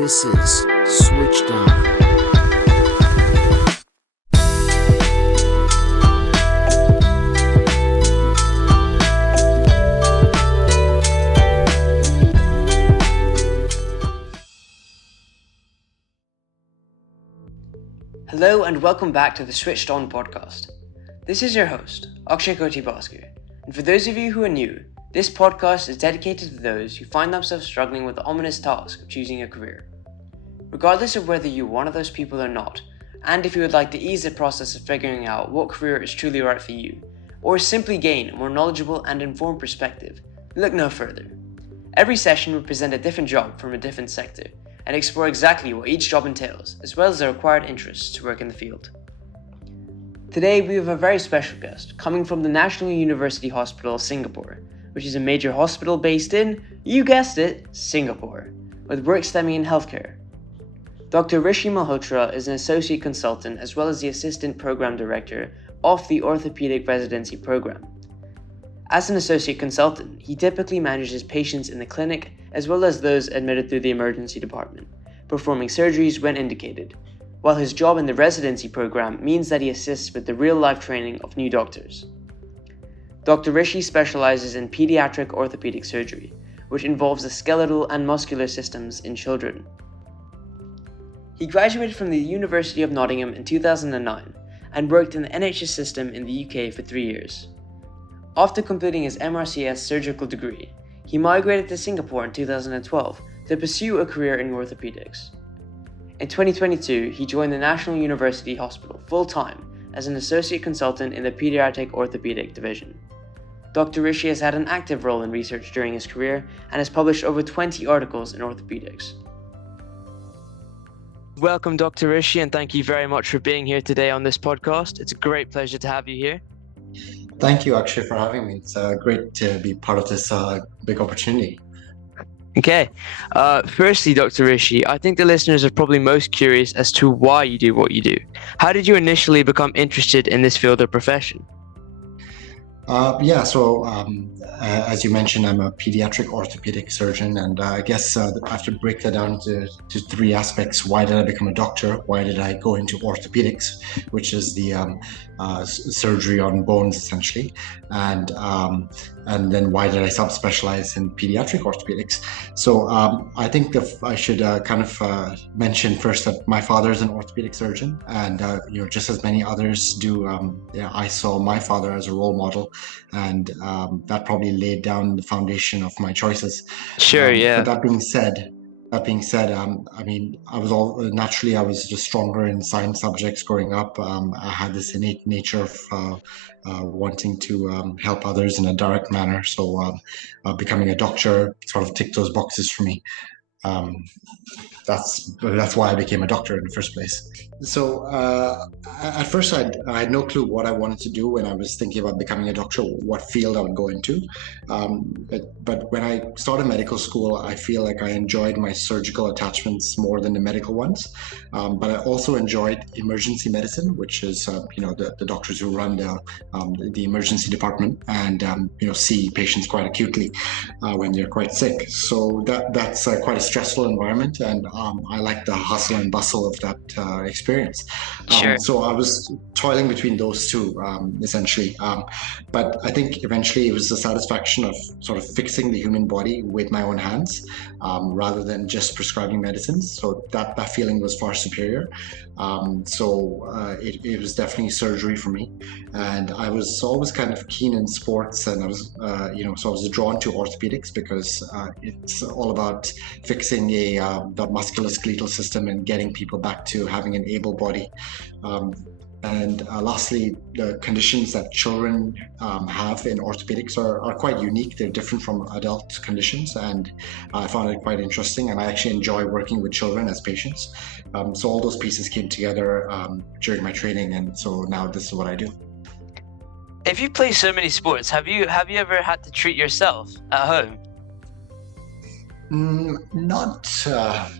This is Switched On. Hello and welcome back to the Switched On podcast. This is your host, Akshay Koti Bhaskar, and for those of you who are new, this podcast is dedicated to those who find themselves struggling with the ominous task of choosing a career. Regardless of whether you're one of those people or not, and if you would like to ease the process of figuring out what career is truly right for you, or simply gain a more knowledgeable and informed perspective, look no further. Every session will present a different job from a different sector, and explore exactly what each job entails, as well as the required interests to work in the field. Today we have a very special guest, coming from the National University Hospital of Singapore, which is a major hospital based in, you guessed it, Singapore, with work stemming in healthcare. Dr. Rishi Malhotra is an associate consultant as well as the assistant program director of the Orthopaedic residency program. As an associate consultant, he typically manages patients in the clinic as well as those admitted through the emergency department, performing surgeries when indicated, while his job in the residency program means that he assists with the real-life training of new doctors. Dr. Rishi specialises in paediatric orthopaedic surgery, which involves the skeletal and muscular systems in children. He graduated from the University of Nottingham in 2009 and worked in the NHS system in the UK for 3 years. After completing his MRCS surgical degree, he migrated to Singapore in 2012 to pursue a career in orthopaedics. In 2022, he joined the National University Hospital full-time as an associate consultant in the paediatric orthopaedic division. Dr. Rishi has had an active role in research during his career and has published over 20 articles in orthopaedics. Welcome, Dr. Rishi, and thank you very much for being here today on this podcast. It's a great pleasure to have you here. Thank you, Akshay, for having me. It's great to be part of this big opportunity. Okay. Firstly, Dr. Rishi, I think the listeners are probably most curious as to why you do what you do. How did you initially become interested in this field or profession? As you mentioned, I'm a pediatric orthopedic surgeon, and I guess I have to break that down to three aspects. Why did I become a doctor? Why did I go into orthopedics, which is the surgery on bones, essentially, and then why did I subspecialize in pediatric orthopedics? So I think I should mention first that my father is an orthopedic surgeon, and just as many others do, I saw my father as a role model, and that probably laid down the foundation of my choices. Sure, yeah. But that being said, I was just stronger in science subjects growing up. I had this innate nature of wanting to help others in a direct manner. So becoming a doctor sort of ticked those boxes for me. That's why I became a doctor in the first place. So at first I had no clue what I wanted to do when I was thinking about becoming a doctor, what field I would go into. But when I started medical school, I feel like I enjoyed my surgical attachments more than the medical ones. But I also enjoyed emergency medicine, which is the doctors who run the emergency department and see patients quite acutely when they're quite sick. So that's quite a stressful environment, and I like the hustle and bustle of that experience. Sure. So I was toiling between those two, essentially. But I think eventually it was the satisfaction of sort of fixing the human body with my own hands, rather than just prescribing medicines. So that feeling was far superior. It was definitely surgery for me. And I was always kind of keen in sports, and I was drawn to orthopedics because it's all about fixing the muscular skeletal system and getting people back to having an able body. And lastly, the conditions that children have in orthopedics are quite unique. They're different from adult conditions, and I found it quite interesting. And I actually enjoy working with children as patients. So all those pieces came together during my training, and so now this is what I do. If you play so many sports, have you ever had to treat yourself at home? Not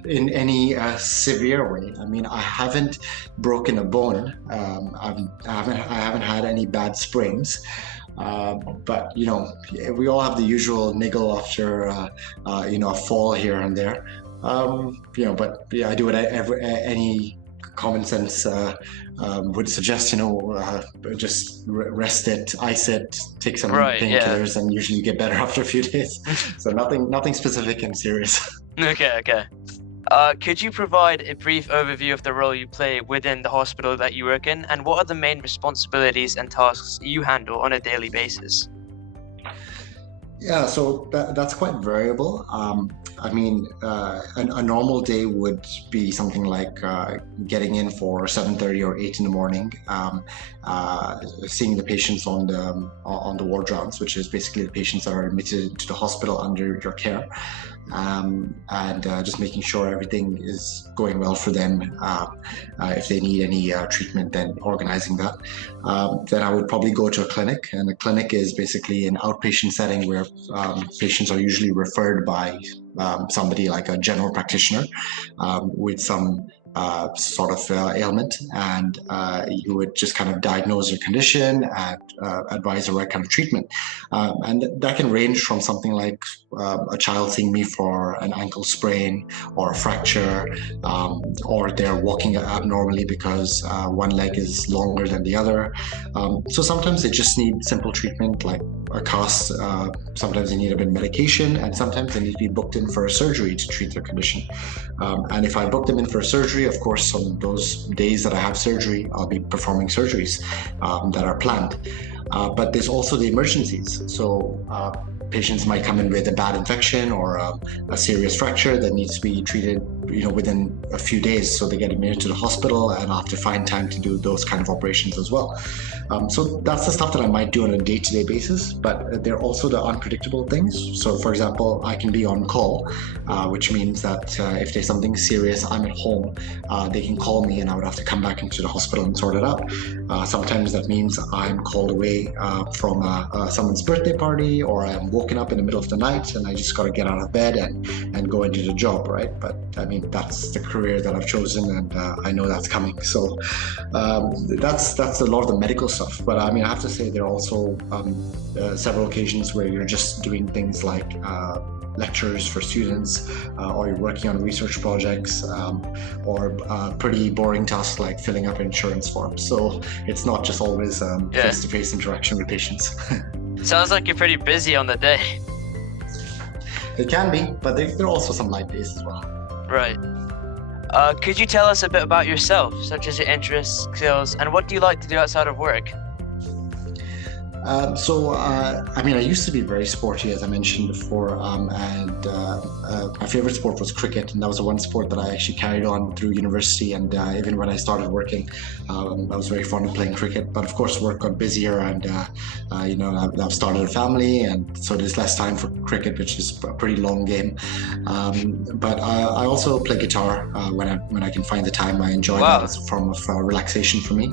in any severe way. I mean, I haven't broken a bone. I haven't had any bad sprains. But we all have the usual niggle after a fall here and there. But yeah, I do what any common sense would suggest. Just rest it, ice it, take some Right, yeah. painkillers, and usually you get better after a few days. So nothing specific and serious. Okay. Could you provide a brief overview of the role you play within the hospital that you work in, and what are the main responsibilities and tasks you handle on a daily basis? Yeah, so that's quite variable. A normal day would be something like getting in for 7:30 or 8 in the morning, seeing the patients on the ward rounds, which is basically the patients that are admitted to the hospital under your care, and just making sure everything is going well for them. If they need any treatment, then organizing that. Then I would probably go to a clinic, and a clinic is basically an outpatient setting where patients are usually referred by somebody like a general practitioner with some sort of ailment, and you would just kind of diagnose your condition and advise the right kind of treatment. And that can range from something like a child seeing me for an ankle sprain or a fracture, or they're walking abnormally because one leg is longer than the other. So sometimes they just need simple treatment like a cast. Sometimes they need a bit of medication, and sometimes they need to be booked in for a surgery to treat their condition. And if I book them in for a surgery, of course, on those days that I have surgery, I'll be performing surgeries that are planned. But there's also the emergencies. So patients might come in with a bad infection or a serious fracture that needs to be treated, within a few days. So they get admitted to the hospital, and I have to find time to do those kind of operations as well. So that's the stuff that I might do on a day-to-day basis, but they're also the unpredictable things. So for example, I can be on call, which means that if there's something serious, I'm at home, they can call me and I would have to come back into the hospital and sort it out. Sometimes that means I'm called away from someone's birthday party, or I'm woken up in the middle of the night and I just got to get out of bed and go and do the job, right? But I mean, that's the career that I've chosen, and I know that's coming. So that's a lot of the medical stuff. But I mean, I have to say there are also several occasions where you're just doing things like lectures for students, or you're working on research projects, or pretty boring tasks like filling up insurance forms. So it's not just always face-to-face interaction with patients. Sounds like you're pretty busy on the day. It can be, but there are also some light days as well. Right. Could you tell us a bit about yourself, such as your interests, skills, and what do you like to do outside of work? I used to be very sporty, as I mentioned before, and my favorite sport was cricket, and that was the one sport that I actually carried on through university, and even when I started working, I was very fond of playing cricket. But of course, work got busier, and I've started a family, and so there's less time for cricket, which is a pretty long game. But I also play guitar when I can find the time. I enjoy that as a form of relaxation for me.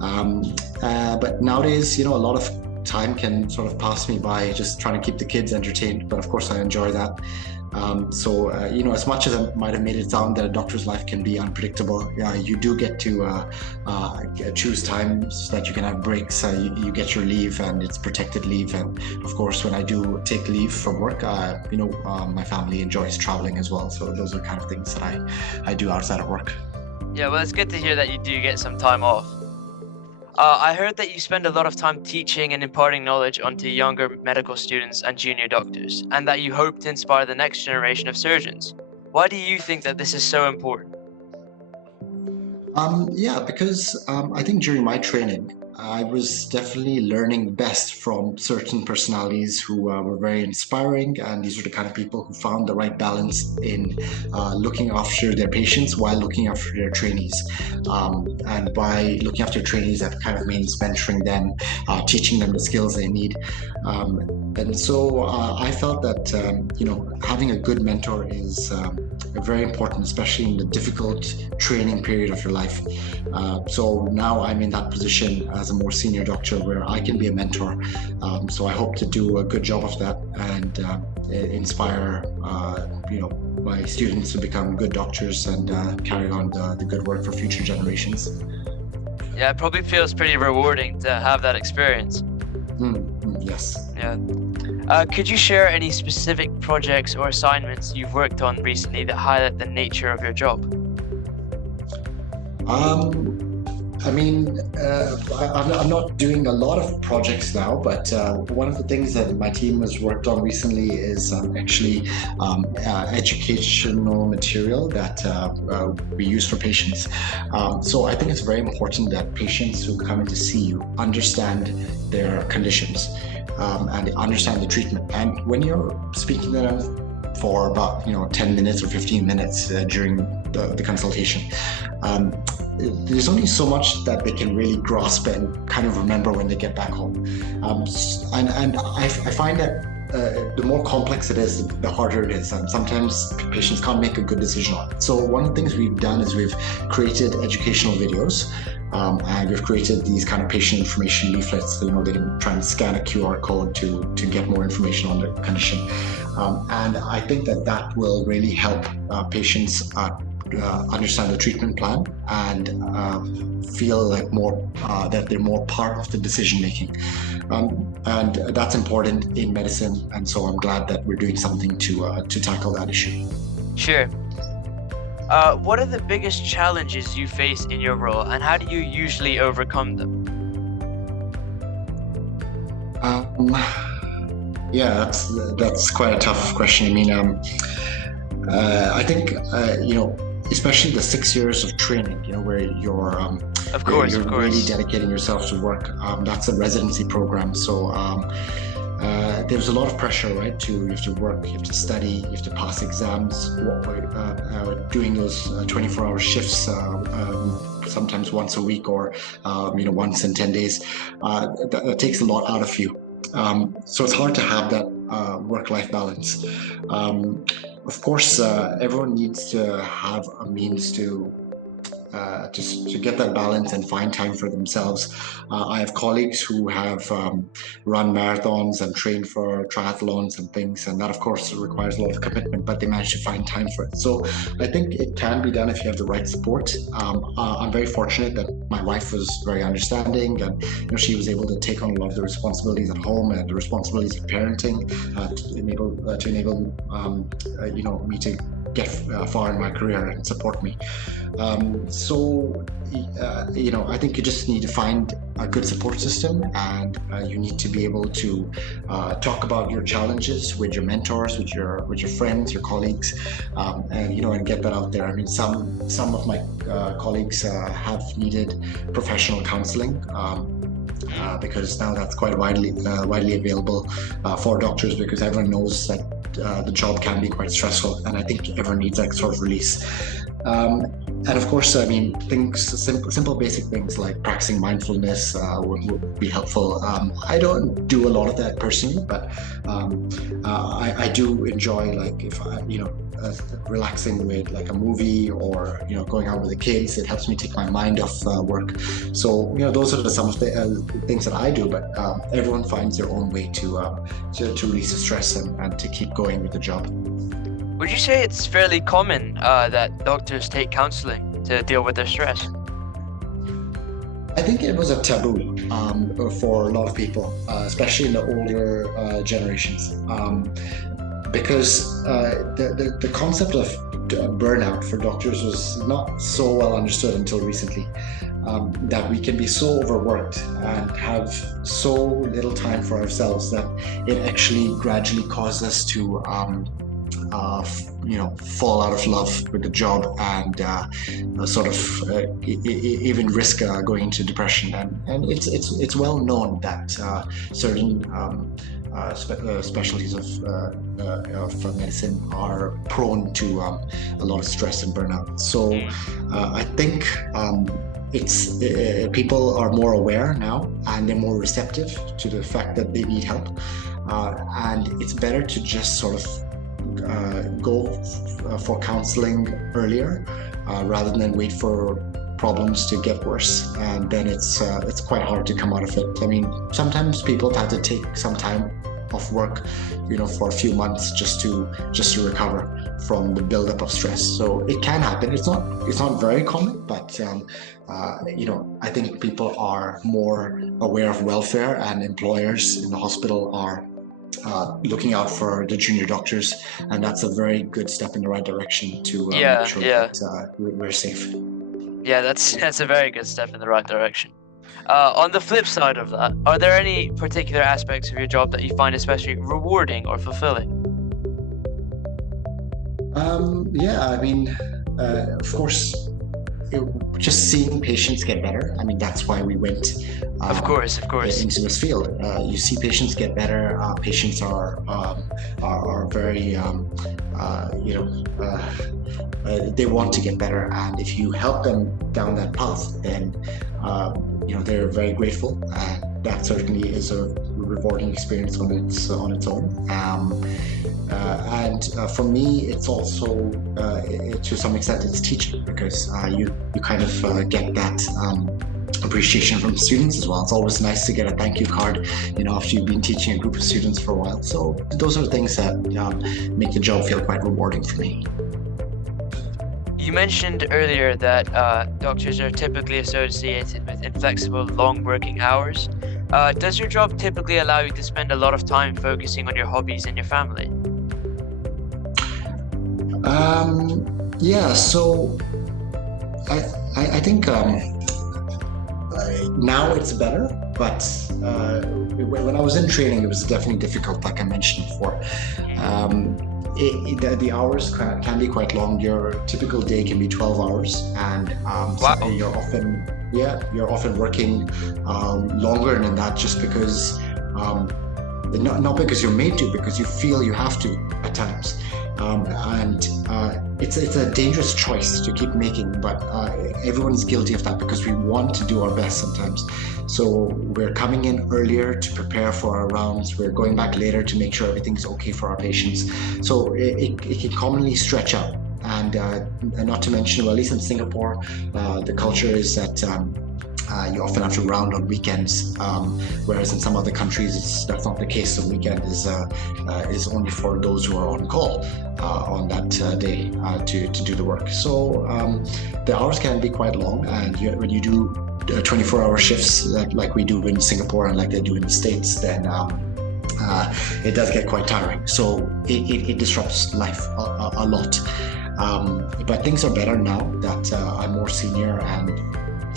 But nowadays, a lot of time can sort of pass me by just trying to keep the kids entertained, but of course I enjoy that. As much as it might have made it sound that a doctor's life can be unpredictable, you do get to choose times that you can have breaks. You get your leave, and it's protected leave. And of course, when I do take leave from work, my family enjoys traveling as well. So those are kind of things that I do outside of work. Yeah, well, it's good to hear that you do get some time off. I heard that you spend a lot of time teaching and imparting knowledge onto younger medical students and junior doctors, and that you hope to inspire the next generation of surgeons. Why do you think that this is so important? Because I think during my training, I was definitely learning best from certain personalities who were very inspiring, and these were the kind of people who found the right balance in looking after their patients while looking after their trainees. And by looking after trainees, that kind of means mentoring them, teaching them the skills they need. And so I felt that having a good mentor is very important, especially in the difficult training period of your life. So now I'm in that position as a more senior doctor where I can be a mentor. So I hope to do a good job of that and inspire my students to become good doctors and carry on the good work for future generations. Yeah, it probably feels pretty rewarding to have that experience. Yes. Yeah. Could you share any specific projects or assignments you've worked on recently that highlight the nature of your job? I'm not doing a lot of projects now, but one of the things that my team has worked on recently is educational material that we use for patients. So I think it's very important that patients who come in to see you understand their conditions and understand the treatment. And when you're speaking to them for about 10 minutes or 15 minutes during the consultation, there's only so much that they can really grasp and kind of remember when they get back home. And I find that the more complex it is, the harder it is. And sometimes patients can't make a good decision on it. So one of the things we've done is we've created educational videos, and we've created these kind of patient information leaflets. They can try and scan a QR code to get more information on the condition. And I think that will really help patients understand the treatment plan and feel like more that they're more part of the decision making, and that's important in medicine. And so I'm glad that we're doing something to tackle that issue. Sure. What are the biggest challenges you face in your role, and how do you usually overcome them? Yeah, that's quite a tough question. I think especially the 6 years of training, where you're really dedicating yourself to work. That's a residency program, so there's a lot of pressure, right? You have to work, you have to study, you have to pass exams, doing those 24-hour shifts, sometimes once a week or once in 10 days. That takes a lot out of you. So it's hard to have that work-life balance. Of course, everyone needs to have a means to get that balance and find time for themselves. I have colleagues who have run marathons and trained for triathlons and things, and that of course requires a lot of commitment, but they manage to find time for it. So I think it can be done if you have the right support. I'm very fortunate that my wife was very understanding, and she was able to take on a lot of the responsibilities at home and the responsibilities of parenting to enable me to get far in my career and support me. I think you just need to find a good support system, and you need to be able to talk about your challenges with your mentors, with your friends, your colleagues, and get that out there. I mean, some of my colleagues have needed professional counseling. Because now that's quite widely available for doctors, because everyone knows that the job can be quite stressful, and I think everyone needs that sort of release. And of course, simple basic things like practicing mindfulness would be helpful. I don't do a lot of that personally, but I do enjoy, like, if relaxing with like a movie or going out with the kids. It helps me take my mind off work. So those are some of the things that I do, but everyone finds their own way to release the stress and to keep going with the job. Would you say it's fairly common that doctors take counseling to deal with their stress? I think it was a taboo for a lot of people, especially in the older generations, because the concept of burnout for doctors was not so well understood until recently. That we can be so overworked and have so little time for ourselves that it actually gradually causes us to fall out of love with the job and even risk going into depression. And it's well known that certain specialties of medicine are prone to a lot of stress and burnout. So I think people are more aware now, and they're more receptive to the fact that they need help, and it's better to just sort of go for counseling earlier rather than wait for problems to get worse, and then it's quite hard to come out of it. I mean, sometimes people have to take some time off work, for a few months just to recover from the buildup of stress. So it can happen. It's not very common, but I think people are more aware of welfare, and employers in the hospital are looking out for the junior doctors, and that's a very good step in the right direction to make sure that we're safe. Yeah, that's a very good step in the right direction. On the flip side of that, are there any particular aspects of your job that you find especially rewarding or fulfilling? Of course, just seeing patients get better. I mean, that's why we went Of course. into this field. You see patients get better. Patients are very they want to get better, and if you help them down that path, then they're very grateful, and that certainly is a rewarding experience on its own. For me, it's also to some extent it's teaching, because you kind of get that appreciation from students as well. It's always nice to get a thank you card, after you've been teaching a group of students for a while. So those are things that make the job feel quite rewarding for me. You mentioned earlier that doctors are typically associated with inflexible, long working hours. Does your job typically allow you to spend a lot of time focusing on your hobbies and your family? So I think now it's better, but when I was in training, it was definitely difficult, like I mentioned before. The hours can be quite long. Your typical day can be 12 hours, and Wow. so you're often working longer than that, just because not because you're made to, because you feel you have to at times. It's a dangerous choice to keep making, but everyone's guilty of that, because we want to do our best sometimes. So we're coming in earlier to prepare for our rounds. We're going back later to make sure everything's okay for our patients. So it can commonly stretch out. And not to mention, well, at least in Singapore, the culture is that you often have to round on weekends, whereas in some other countries that's not the case. The weekend is only for those who are on call on that day to do the work. So the hours can be quite long, and when you do 24-hour shifts like we do in Singapore and like they do in the States, then it does get quite tiring. So it disrupts life a lot. But things are better now that I'm more senior, and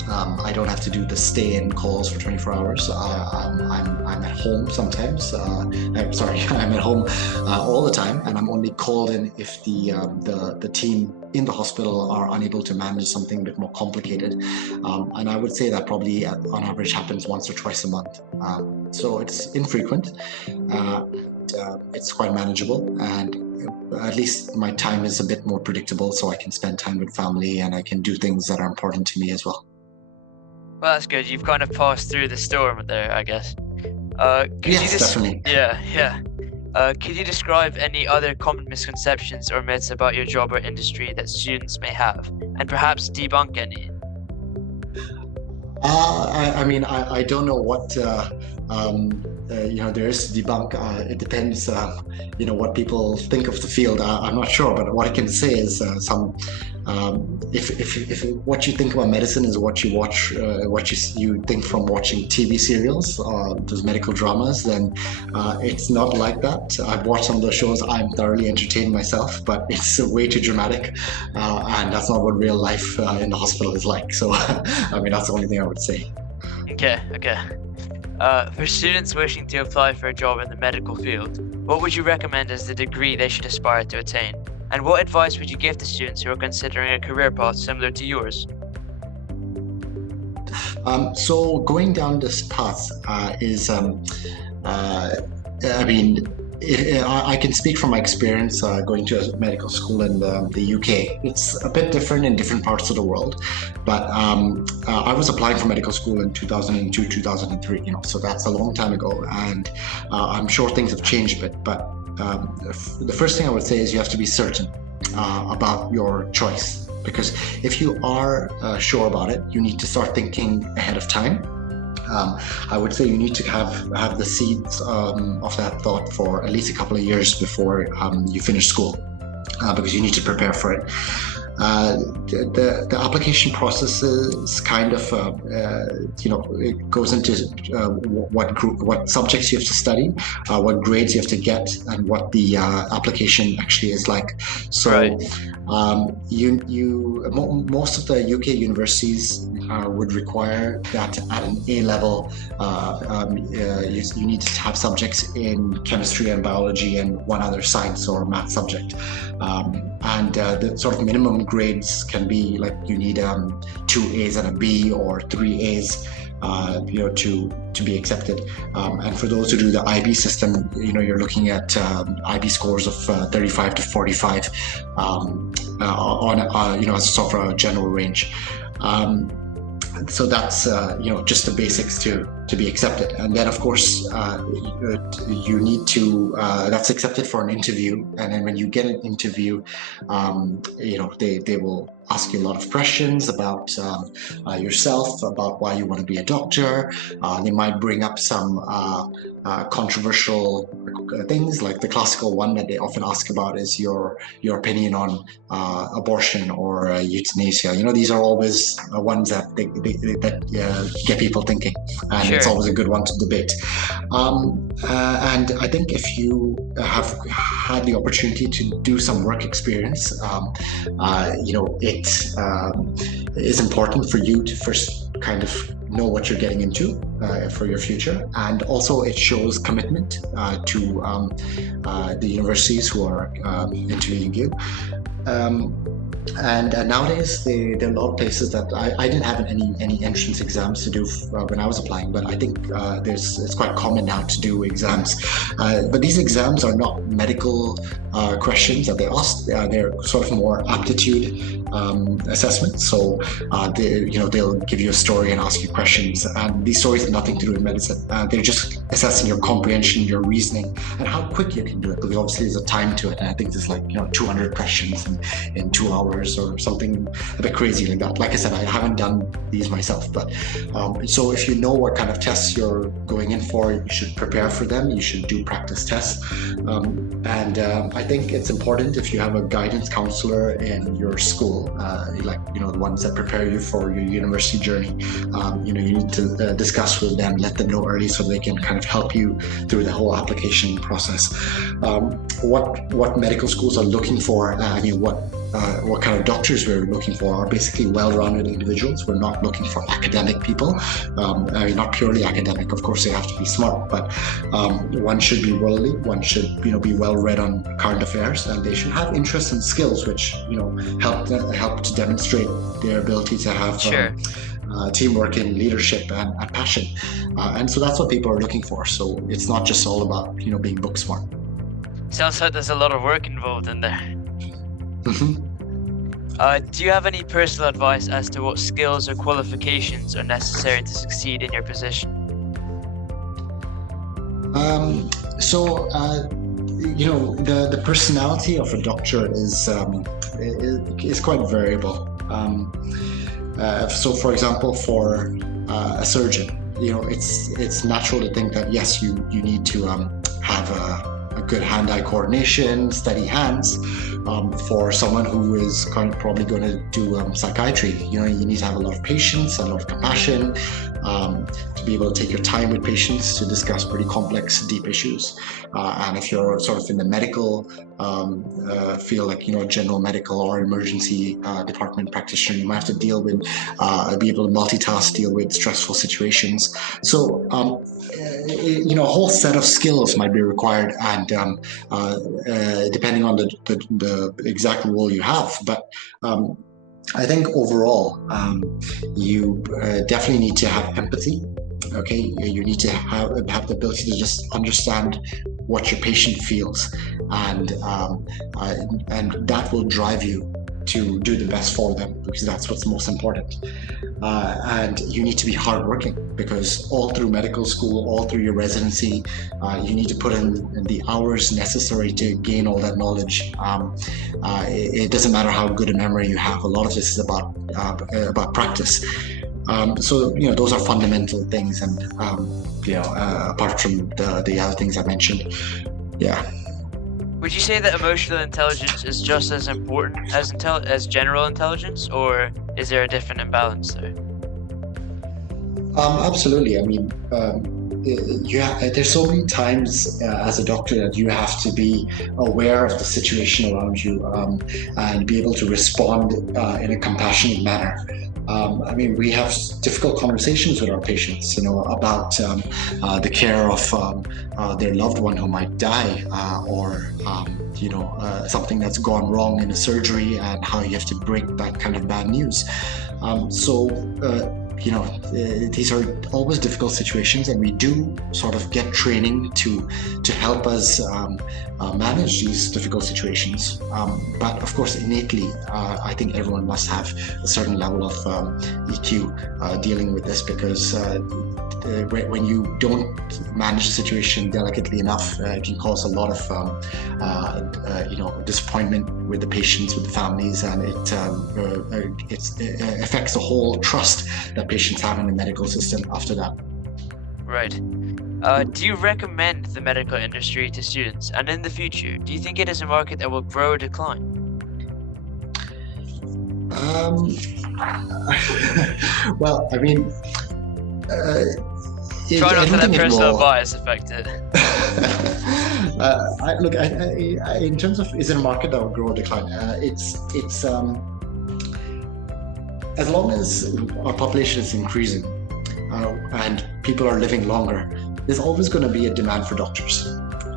I don't have to do the stay-in calls for 24 hours. I'm at home sometimes. I'm at home all the time, and I'm only called in if the team in the hospital are unable to manage something a bit more complicated. And I would say that probably on average happens once or twice a month. So it's infrequent. It's quite manageable, and at least my time is a bit more predictable, so I can spend time with family and I can do things that are important to me as well. Well, that's good. You've kind of passed through the storm there, I guess. Definitely. Yeah. Could you describe any other common misconceptions or myths about your job or industry that students may have, and perhaps debunk any? I don't know what there is to debunk. It depends, what people think of the field. I'm not sure, but what I can say is if what you think about medicine is what you watch, what you think from watching TV serials, those medical dramas, then it's not like that. I've watched some of those shows. I'm thoroughly entertained myself, but it's way too dramatic, and that's not what real life in the hospital is like. So, that's the only thing I would say. Okay. For students wishing to apply for a job in the medical field, what would you recommend as the degree they should aspire to attain? And what advice would you give to students who are considering a career path similar to yours? So going down this path is, I can speak from my experience going to a medical school in the UK. It's a bit different in different parts of the world, but I was applying for medical school in 2002, 2003, so that's a long time ago, and I'm sure things have changed a bit, but the first thing I would say is you have to be certain about your choice, because if you are sure about it, you need to start thinking ahead of time. I would say you need to have the seeds of that thought for at least a couple of years before you finish school, because you need to prepare for it. The application process is kind of it goes into what subjects you have to study, what grades you have to get, and what the application actually is like. So most of the UK universities would require that at an A level you need to have subjects in chemistry and biology and one other science or math subject, and the sort of minimum grades can be like you need 2 A's and a B or 3 A's to be accepted, and for those who do the IB system, you're looking at IB scores of 35 to 45 on as sort of a general range. So that's just the basics to be accepted, and then of course you need to that's accepted for an interview, and then when you get an interview, they will ask you a lot of questions about yourself, about why you want to be a doctor. They might bring up some controversial things, like the classical one that they often ask about is your opinion on abortion or euthanasia. These are always ones that get people thinking, and It's always a good one to debate. And I think if you have had the opportunity to do some work experience, it is important for you to first kind of know what you're getting into for your future, and also it shows commitment to the universities who are interviewing you. And nowadays, there are a lot of places that I didn't have any entrance exams to do when I was applying, but I think it's quite common now to do exams. But these exams are not medical questions that they ask. They're sort of more aptitude assessments. So they'll give you a story and ask you questions, and these stories have nothing to do with medicine. They're just assessing your comprehension, your reasoning, and how quick you can do it, because obviously there's a time to it, and I think there's 200 questions in 2 hours or something a bit crazy like that. Like I said, I haven't done these myself, but so if you know what kind of tests you're going in for, you should prepare for them. You should do practice tests, and I think it's important if you have a guidance counselor in your school, the ones that prepare you for your university journey. You need to discuss with them, let them know early so they can kind of help you through the whole application process. What medical schools are looking for, what kind of doctors we're looking for are basically well-rounded individuals. We're not looking for academic people. Not purely academic. Of course, they have to be smart, but one should be worldly. One should be well-read on current affairs, and they should have interests and skills which help to demonstrate their ability to have teamwork and leadership and passion. And so that's what people are looking for. So it's not just all about being book smart. Sounds like there's a lot of work involved in there. Mm-hmm. Do you have any personal advice as to what skills or qualifications are necessary to succeed in your position? The personality of a doctor is quite variable. So, for example, for a surgeon, it's natural to think that yes, you need to have a good hand-eye coordination, steady hands. For someone who is probably going to do psychiatry, you need to have a lot of patience, a lot of compassion, to be able to take your time with patients to discuss pretty complex, deep issues. And if you're sort of in the medical field, like general medical or emergency department practitioner, you might have to be able to multitask, deal with stressful situations. So a whole set of skills might be required, and depending on the exact role you have. But I think overall, you definitely need to have empathy. Okay, you need to have the ability to just understand what your patient feels, and that will drive you to do the best for them, because that's what's most important. And you need to be hardworking, because all through medical school, all through your residency, you need to put in the hours necessary to gain all that knowledge. It doesn't matter how good a memory you have. A lot of this is about practice. So those are fundamental things, and apart from the other things I mentioned. Yeah. Would you say that emotional intelligence is just as important as general intelligence, or is there a different imbalance there? Absolutely. I mean, there's so many times as a doctor that you have to be aware of the situation around you and be able to respond in a compassionate manner. I mean, we have difficult conversations with our patients, about the care of their loved one who might die, or something that's gone wrong in a surgery, and how you have to break that kind of bad news. These are always difficult situations, and we do sort of get training to help us manage these difficult situations. But of course, innately, I think everyone must have a certain level of EQ dealing with this, because when you don't manage the situation delicately enough, it can cause a lot of disappointment with the patients, with the families, and it affects the whole trust that patients have in the medical system after that. Right. Do you recommend the medical industry to students? And in the future, do you think it is a market that will grow or decline? Well, I mean, try not to let personal bias affect it. In terms of, is it a market that will grow or decline? It's as long as our population is increasing and people are living longer, there's always going to be a demand for doctors.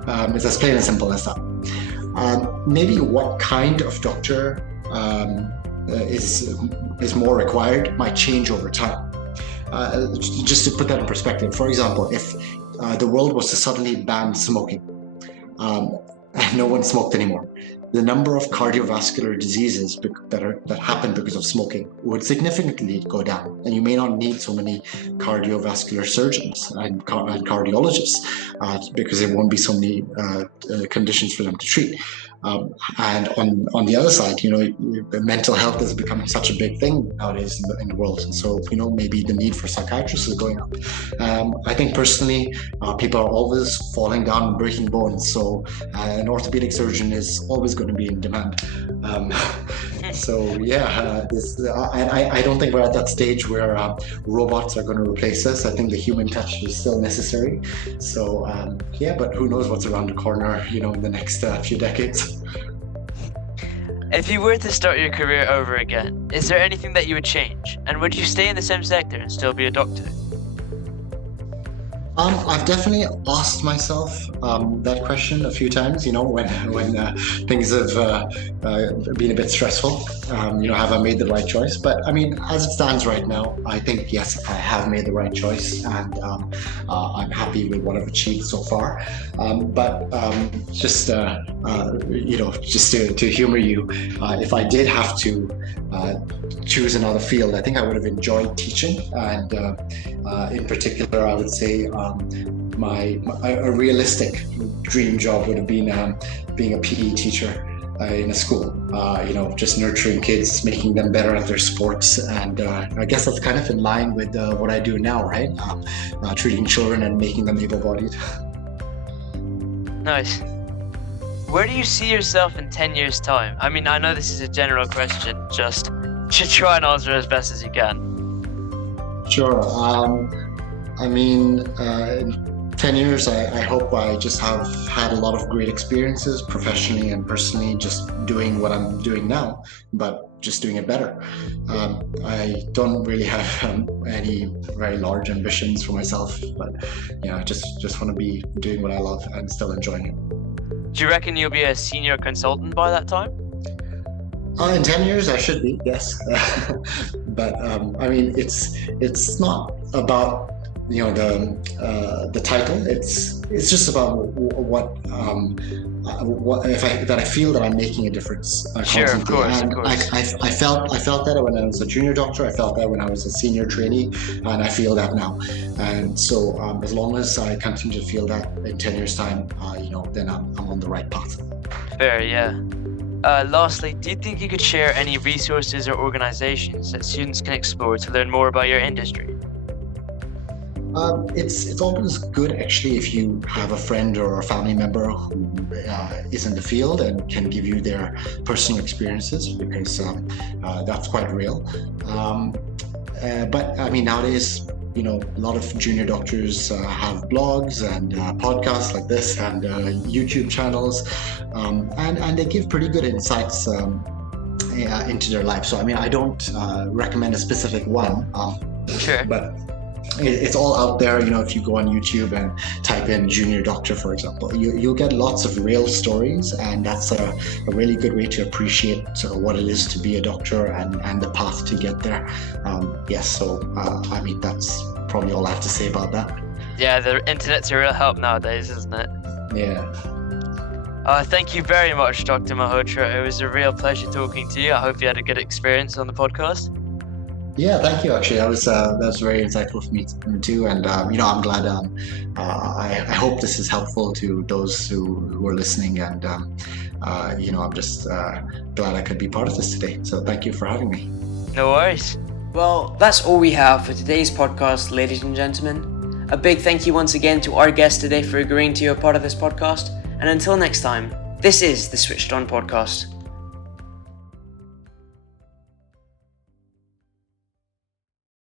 It's as plain and simple as that. Maybe what kind of doctor is more required might change over time. Just to put that in perspective, for example, if the world was to suddenly ban smoking, and no one smoked anymore, the number of cardiovascular diseases that happen because of smoking would significantly go down, and you may not need so many cardiovascular surgeons and cardiologists because there won't be so many conditions for them to treat. And on the other side, mental health is becoming such a big thing nowadays in the world, and so maybe the need for psychiatrists is going up. I think personally, people are always falling down and breaking bones, so an orthopedic surgeon is always going to be in demand. I don't think we're at that stage where robots are going to replace us. I think the human touch is still necessary. So but who knows what's around the corner, in the next few decades. If you were to start your career over again, is there anything that you would change? And would you stay in the same sector and still be a doctor? I've definitely asked myself that question a few times, when things have been a bit stressful, have I made the right choice? But I mean, as it stands right now, I think, yes, I have made the right choice, and I'm happy with what I've achieved so far. Just to humor you, if I did have to choose another field, I think I would have enjoyed teaching, and in particular, I would say a realistic dream job would have been being a PE teacher in a school, just nurturing kids, making them better at their sports. And I guess that's kind of in line with what I do now, right? Treating children and making them able-bodied. Nice. Where do you see yourself in 10 years' time? I mean, I know this is a general question, just to try and answer as best as you can. Sure. In 10 years, I hope I just have had a lot of great experiences professionally and personally, just doing what I'm doing now, but just doing it better. I don't really have any very large ambitions for myself, but just want to be doing what I love and still enjoying it. Do you reckon you'll be a senior consultant by that time? In 10 years, I should be, yes. But it's not about the title. It's just about what I feel that I'm making a difference. Sure, of course. I felt that when I was a junior doctor. I felt that when I was a senior trainee, and I feel that now. And so, as long as I continue to feel that in 10 years' time, then I'm on the right path. Fair, yeah. Lastly, do you think you could share any resources or organizations that students can explore to learn more about your industry? It's always good actually if you have a friend or a family member who is in the field and can give you their personal experiences, because that's quite real. But I mean, nowadays, a lot of junior doctors have blogs and podcasts like this, and YouTube channels, and they give pretty good insights into their life. So I mean, I don't recommend a specific one, Sure. but it's all out there. If you go on YouTube and type in junior doctor, for example, you'll get lots of real stories, and that's a really good way to appreciate what it is to be a doctor and the path to get there. So I mean, that's probably all I have to say about that. Yeah, the internet's a real help nowadays, isn't it? Yeah. Thank you very much, Dr. Malhotra. It was a real pleasure talking to you. I hope you had a good experience on the podcast. Yeah, thank you. Actually, that was very insightful for me too, and I'm glad. I hope this is helpful to those who are listening, and I'm just glad I could be part of this today. So thank you for having me. No worries. Well, that's all we have for today's podcast, ladies and gentlemen. A big thank you once again to our guest today for agreeing to be a part of this podcast. And until next time, this is the Switched On Podcast.